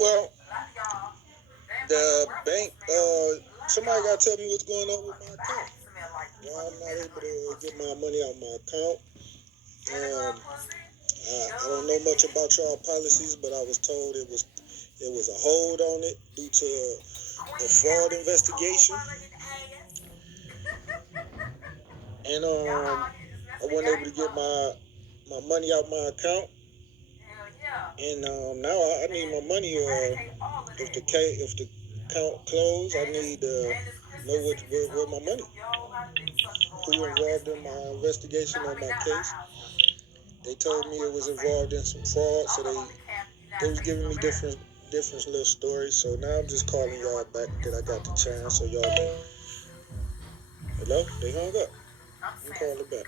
Well, the bank, somebody got to tell me what's going on with my account. Why I'm not able to get my money out my account. I don't know much about y'all policies, but I was told it was a hold on it due to a fraud investigation, and I wasn't able to get my money out my account, and now I need my money. If the account closed, I need to know where my money. Who involved in my investigation on my case? They told me it was involved in some fraud, so they was giving me different little stories. So now I'm just calling y'all back that I got the chance, so y'all can. Hello? They hung up. I'm calling back.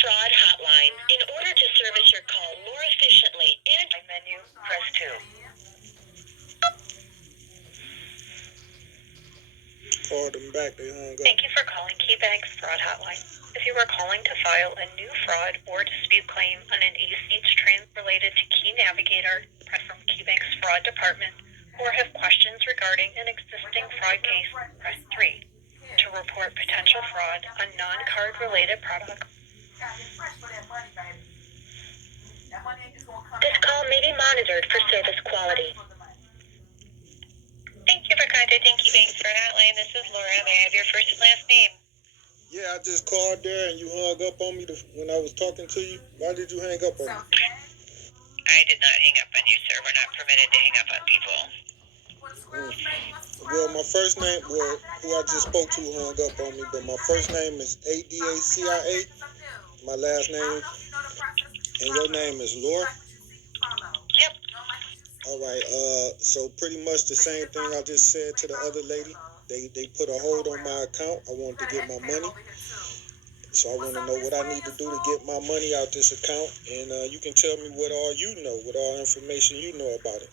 Fraud hotline. In order to service your call more efficiently and menu, press 2. Called them back, they hung up. Thank you for calling keybank's fraud hotline. If you are calling to file a new fraud or dispute claim on an ACH related to Key Navigator, press from KeyBank's fraud department, or have questions regarding an existing fraud case, press 3. To report potential fraud on non-card related products. This call may be monitored for service quality. Thank you for contacting KeyBank's fraud hotline. This is Laura. May I have your first and last name? Yeah, I just called there and you hung up on me when I was talking to you. Why did you hang up on me? I did not hang up on you, sir. We're not permitted to hang up on people. Well, my first name, who I just spoke to hung up on me, but my first name is Adacia. My last name, and your name is Laura? Yep. All right, so pretty much the same thing I just said to the other lady. They put a hold on my account. I wanted to get my money. So I want to know what I need to do to get my money out this account. And you can tell me what all you know, what all information you know about it.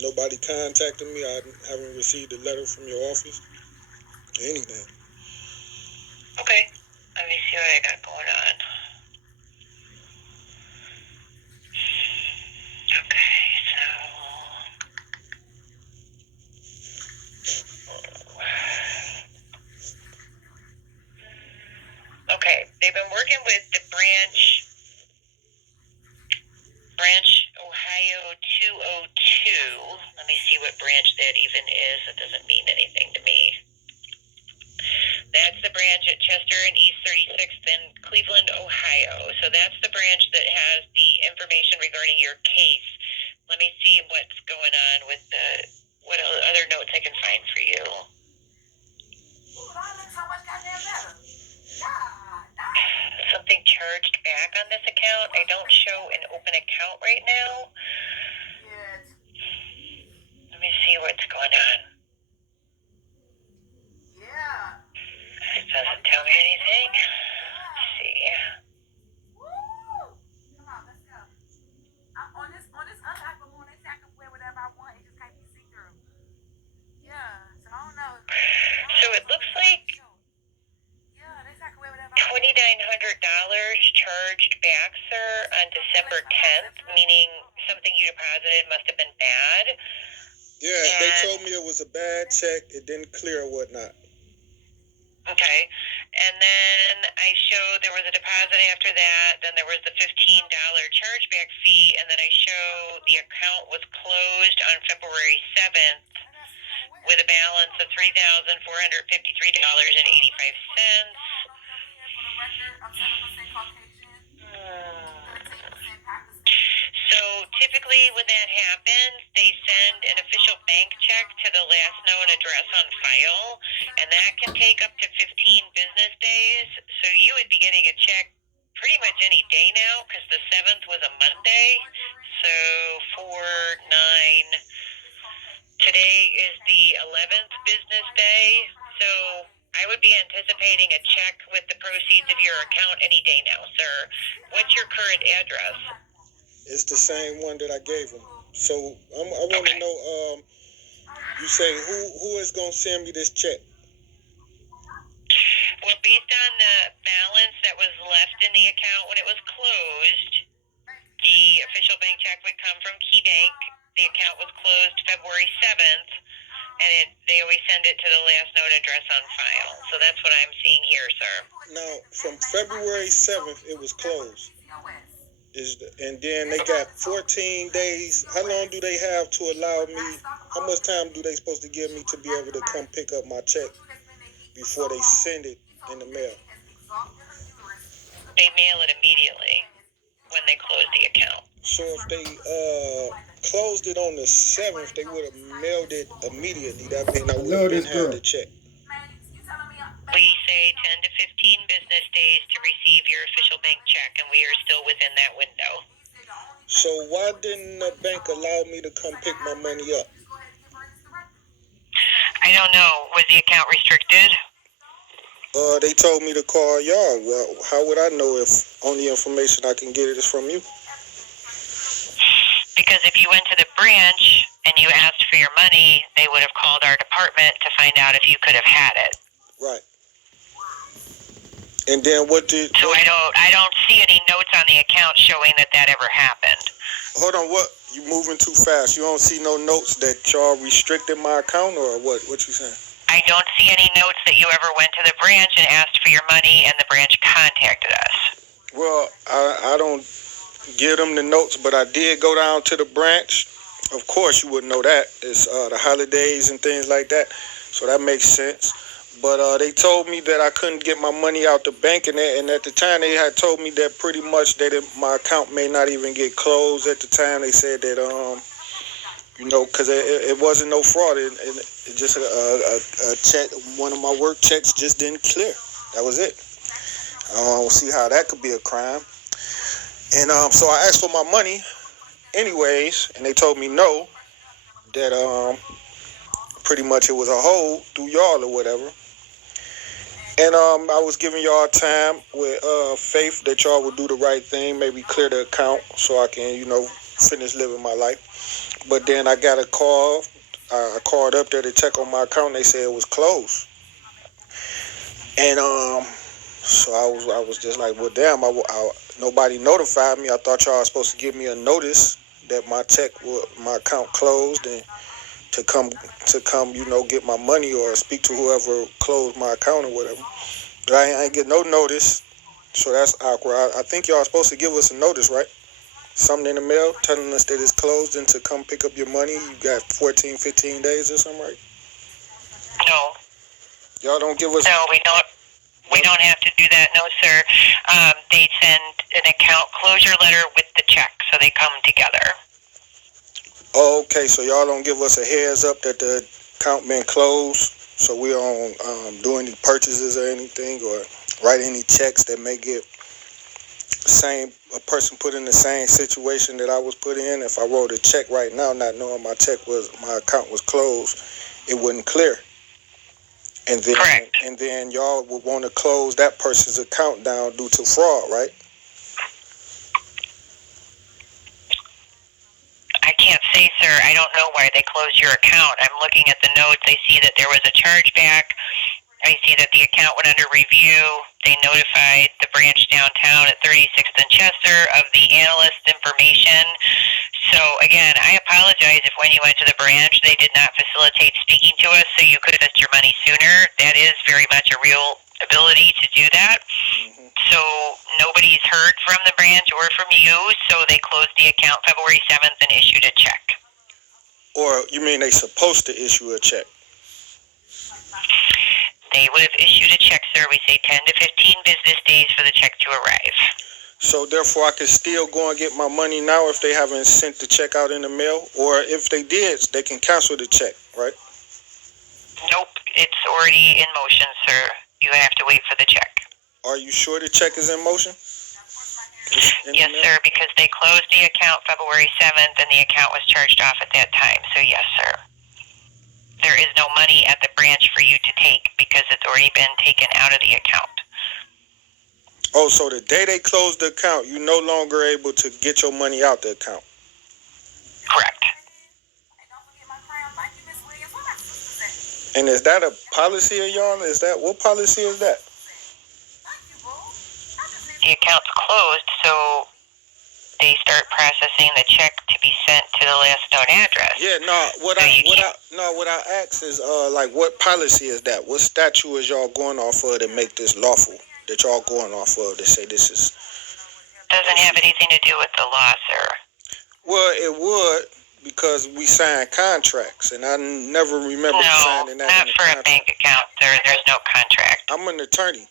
Nobody contacted me. I haven't received a letter from your office. Anything. Okay. Let me see what I got going on. Okay, so... Okay, they've been working with the branch Ohio 202. Let me see what branch that even is. It doesn't mean anything to me. That's the branch at Chester and East 36th in Cleveland, Ohio. So that's the branch that has the information regarding your case. Let me see what's going on with what other notes I can find for you. Something charged back on this account. I don't show an open account right now. Let me see what's going on. It doesn't tell me anything. Let's see. So it looks like $2,900 charged back, sir, on December 10th, meaning something you deposited must have been bad. Yeah, they told me it was a bad check. It didn't clear or whatnot. Okay. And then I showed there was a deposit after that. Then there was the $15 chargeback fee. And then I show the account was closed on February 7th with a balance of $3,453.85. So typically when that happens, they send an official bank check to the last known address on file, and that can take up to 15 business days. So you would be getting a check pretty much any day now, because the 7th was a Monday. So 4/9. Today is the 11th business day. So I would be anticipating a check with the proceeds of your account any day now, sir. What's your current address? It's the same one that I gave them. So I want to know, you say who is going to send me this check? Well, based on the balance that was left in the account when it was closed, the official bank check would come from KeyBank. The account was closed February 7th, and they always send it to the last known address on file. So that's what I'm seeing here, sir. Now, from February 7th, it was closed. And then they got 14 days. How long do they have to allow me? How much time do they supposed to give me to be able to come pick up my check before they send it in the mail? They mail it immediately when they close the account. So if they closed it on the 7th, they would have mailed it immediately. That means I would have been had the check. We say 10 to 15 business days to receive your official bank check, and we are still within that window. So why didn't the bank allow me to come pick my money up? I don't know. Was the account restricted? They told me to call y'all. Well, how would I know if only information I can get it is from you? Because if you went to the branch and you asked for your money, they would have called our department to find out if you could have had it. Right. And then what did... So I don't see any notes on the account showing that ever happened. Hold on, what? You moving too fast. You don't see no notes that y'all restricted my account, or what? What you saying? I don't see any notes that you ever went to the branch and asked for your money and the branch contacted us. Well, I don't give them the notes, but I did go down to the branch. Of course, you wouldn't know that. It's the holidays and things like that, so that makes sense. But they told me that I couldn't get my money out the bank, and at the time they had told me that pretty much that my account may not even get closed at the time. They said that, because it wasn't no fraud. It just a check, one of my work checks just didn't clear. That was it. I don't see how that could be a crime. And so I asked for my money anyways, and they told me no, that pretty much it was a hold through y'all or whatever. And I was giving y'all time with faith that y'all would do the right thing, maybe clear the account so I can, finish living my life. But then I got a call. I called up there to check on my account. And they said it was closed. And so I was just like, well, damn, nobody notified me. I thought y'all were supposed to give me a notice that my account closed and to come, get my money or speak to whoever closed my account or whatever. But I ain't get no notice, so that's awkward. I think y'all are supposed to give us a notice, right? Something in the mail telling us that it's closed and to come pick up your money. You got 14, 15 days or something, right? No. Y'all don't give us... No, we don't. We don't have to do that, no, sir. They send an account closure letter with the check, so they come together. Oh, okay, so y'all don't give us a heads up that the account been closed, so we don't do any purchases or anything, or write any checks that may get a person put in the same situation that I was put in. If I wrote a check right now, not knowing my account was closed, it wouldn't clear. And then, correct. And then y'all would want to close that person's account down due to fraud, right? I can't say, sir. I don't know why they closed your account. I'm looking at the notes. I see that there was a chargeback. I see that the account went under review. They notified the branch downtown at 36th and Chester of the analyst information. So, again, I apologize if when you went to the branch they did not facilitate speaking to us so you could have missed your money sooner. That is very much a real ability to do that. Mm-hmm. So nobody's heard from the branch or from you, so they closed the account February 7th and issued a check. Or you mean they supposed to issue a check? They would have issued a check, sir. We say 10 to 15 business days for the check to arrive. So therefore I can still go and get my money now if they haven't sent the check out in the mail? Or if they did, they can cancel the check, right? Nope, it's already in motion, sir. You have to wait for the check. Are you sure the check is in motion? Yes, sir, because they closed the account February 7th and the account was charged off at that time. So yes, sir. There is no money at the branch for you to take because it's already been taken out of the account. Oh, so the day they closed the account, you're no longer able to get your money out the account? Correct. And is that a policy of y'all? What policy is that? The account's closed, so they start processing the check to be sent to the last known address. Yeah, no. What I ask is, like, what policy is that? What statute is y'all going off of to make this lawful? That y'all going off of to say this is? Doesn't have anything to do with the law, sir. Well, it would, because we signed contracts, and I never remember signing that. No, not for a bank account, sir. There's no contract. I'm an attorney.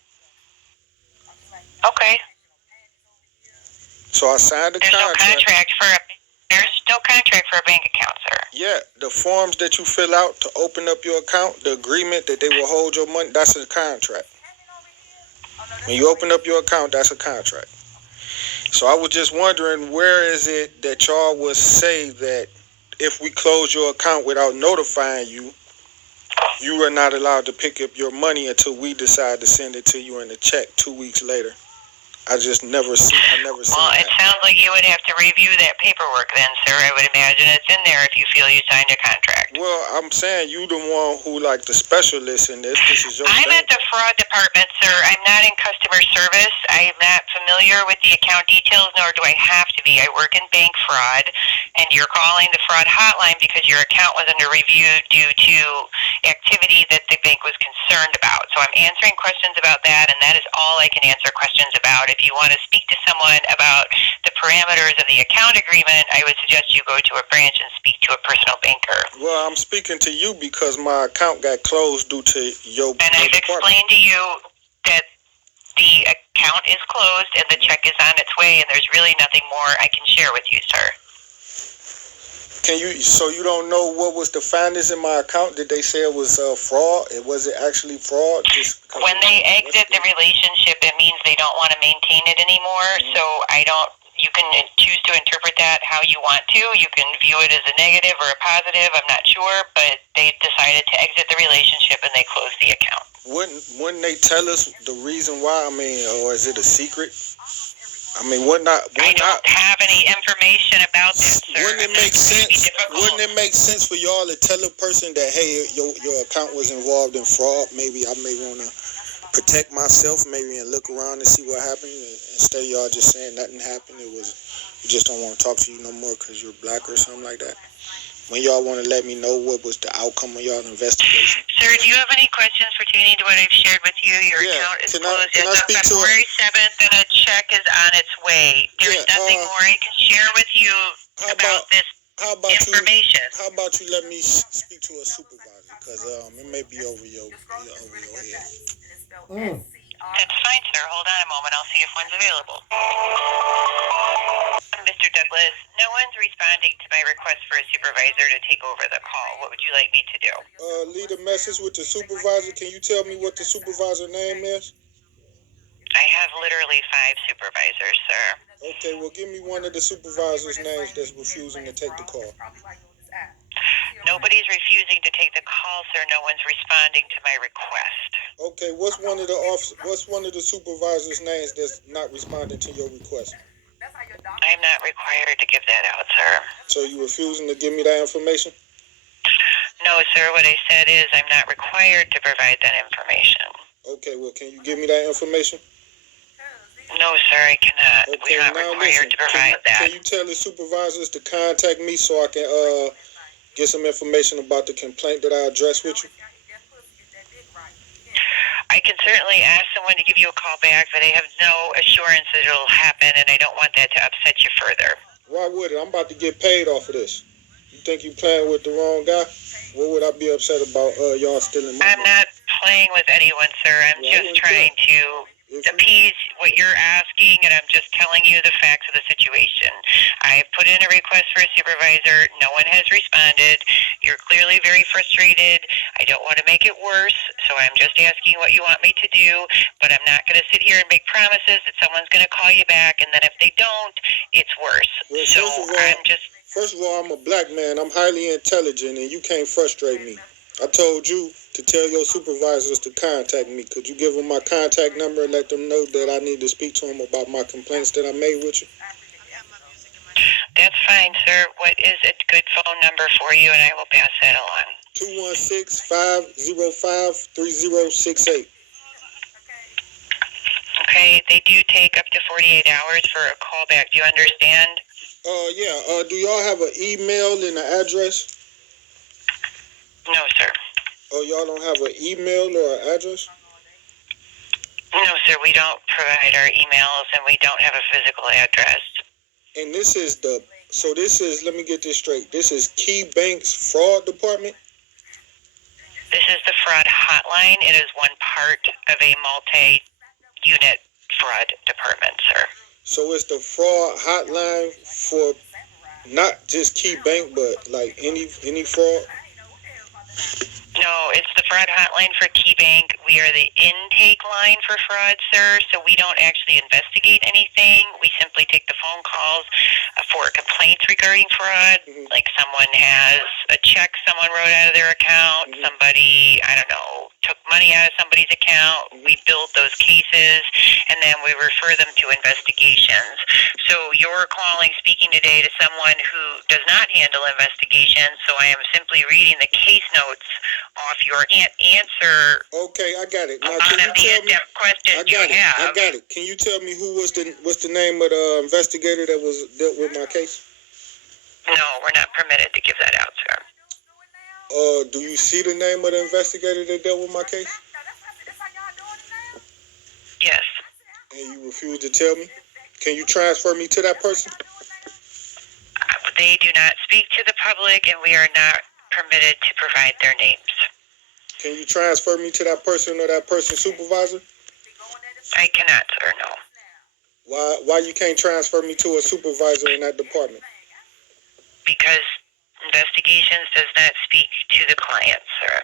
Okay. So I signed a contract. There's no contract for a bank account, sir. Yeah, the forms that you fill out to open up your account, the agreement that they will hold your money, that's a contract. When you open up your account, that's a contract. So I was just wondering, where is it that y'all would say that if we close your account without notifying you, you are not allowed to pick up your money until we decide to send it to you in a check 2 weeks later? I never seen Well, that. It sounds like you would have to review that paperwork then, sir. I would imagine it's in there if you feel you signed a contract. Well, I'm saying you the one who, like, the specialist in this. This is your I'm thing. at the fraud department, sir. I'm not in customer service. I'm not familiar with the account details, nor do I have to be. I work in bank fraud, and you're calling the fraud hotline because your account was under review due to activity that the bank was concerned about. So I'm answering questions about that, and that is all I can answer questions about. If you want to speak to someone about the parameters of the account agreement, I would suggest you go to a branch and speak to a personal banker. Well, I'm speaking to you because my account got closed due to your And I've explained to you that the account is closed and the check is on its way, and there's really nothing more I can share with you, sir. So you don't know what was the findings in my account? Did they say it was fraud? Was it actually fraud? When they exit the relationship, it means they don't want to maintain it anymore. Mm-hmm. So you can choose to interpret that how you want to. You can view it as a negative or a positive. I'm not sure, but they decided to exit the relationship and they closed the account. Wouldn't they tell us the reason why? I mean, or is it a secret? I mean, I don't have any information about that, sir. Wouldn't it make sense? Wouldn't it make sense for y'all to tell a person that, hey, your account was involved in fraud? Maybe I may want to protect myself, maybe, and look around and see what happened. Instead of y'all just saying nothing happened, you just don't want to talk to you no more because you're black or something like that. When y'all want to let me know what was the outcome of y'all investigation. Sir, do you have any questions pertaining to what I've shared with you? Your account is closed as of February 7th, and a check is on its way. There's nothing more I can share with you about this information. How about you let me speak to a supervisor? Because it may be over your head. That's fine, sir. Hold on a moment. I'll see if one's available. Mr. Douglas, no one's responding to my request for a supervisor to take over the call. What would you like me to do? Leave a message with the supervisor. Can you tell me what the supervisor name is? I have literally 5 supervisors, sir. Okay, well, give me one of the supervisors' names that's refusing to take the call. Nobody's refusing to take the call, sir. No one's responding to my request. Okay, what's one of the supervisors' names that's not responding to your request? I'm not required to give that out, sir. So you refusing to give me that information? No, sir. What I said is I'm not required to provide that information. Okay, well, can you give me that information? No, sir, I cannot. Okay, we're not required to provide that. Can you tell the supervisors to contact me so I can get some information about the complaint that I addressed with you? I can certainly ask someone to give you a call back, but I have no assurance that it'll happen, and I don't want that to upset you further. Why would it? I'm about to get paid off of this. You think you playing with the wrong guy? What would I be upset about y'all stealing my money? I'm not playing with anyone, sir. I'm just trying to appease what you're asking, and I'm just telling you the facts of the situation. I've put in a request for a supervisor. No one has responded. You're clearly very frustrated. I don't want to make it worse, so I'm just asking what you want me to do, but I'm not going to sit here and make promises that someone's going to call you back, and then if they don't, it's worse. Well, first of all, I'm a black man. I'm highly intelligent, and you can't frustrate me. I told you to tell your supervisors to contact me. Could you give them my contact number and let them know that I need to speak to them about my complaints that I made with you? That's fine, sir. What is a good phone number for you, and I will pass that along. 216-505-3068. Okay, they do take up to 48 hours for a callback. Do you understand? Yeah. Do y'all have an email and an address? No, sir. Oh, y'all don't have an email or an address? No, sir. We don't provide our emails, and we don't have a physical address. And this is let me get this straight. This is KeyBank's fraud department? This is the fraud hotline. It is one part of a multi-unit fraud department, sir. So it's the fraud hotline for not just KeyBank, but like any fraud? No, it's the fraud hotline for KeyBank. We are the intake line for fraud, sir, so we don't actually investigate anything. We simply take the phone calls for complaints regarding fraud. Mm-hmm. Like someone has a check someone wrote out of their account, Mm-hmm. somebody, I don't know, took money out of somebody's account. Mm-hmm. We build those cases, and then we refer them to investigations. So you're speaking today to someone who does not handle investigations, so I am simply reading the case notes off your answer. Okay, I got it. Now, a lot of the in-depth questions you have. I got it. Can you tell me what's the name of the investigator that was dealt with my case? No, we're not permitted to give that out, sir. Do you see the name of the investigator that dealt with my case? Yes. And you refuse to tell me? Can you transfer me to that person? They do not speak to the public, and we are not permitted to provide their names. Can you transfer me to that person or that person's supervisor? I cannot, sir, no. Why you can't transfer me to a supervisor in that department? Because investigations does not speak to the client, sir.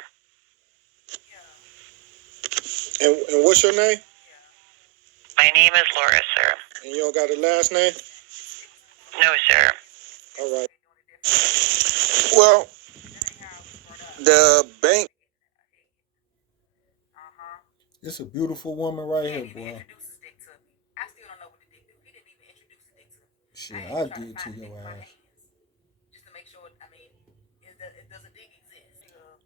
And what's your name? My name is Laura, sir. And you don't got a last name? No, sir. All right. Well, the bank. It's a beautiful woman right here, boy. Shit, I did to your ass.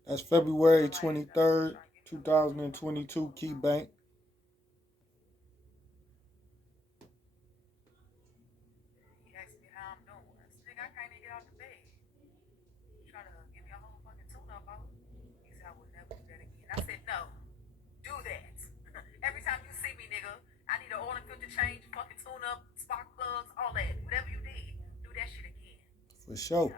That's February 23rd, 2022, KeyBank. I said, no, do that. Every time you see me, nigga, I need an oil and filter change, fucking tune up, spark plugs, all that. Whatever you did, do that shit again. For sure.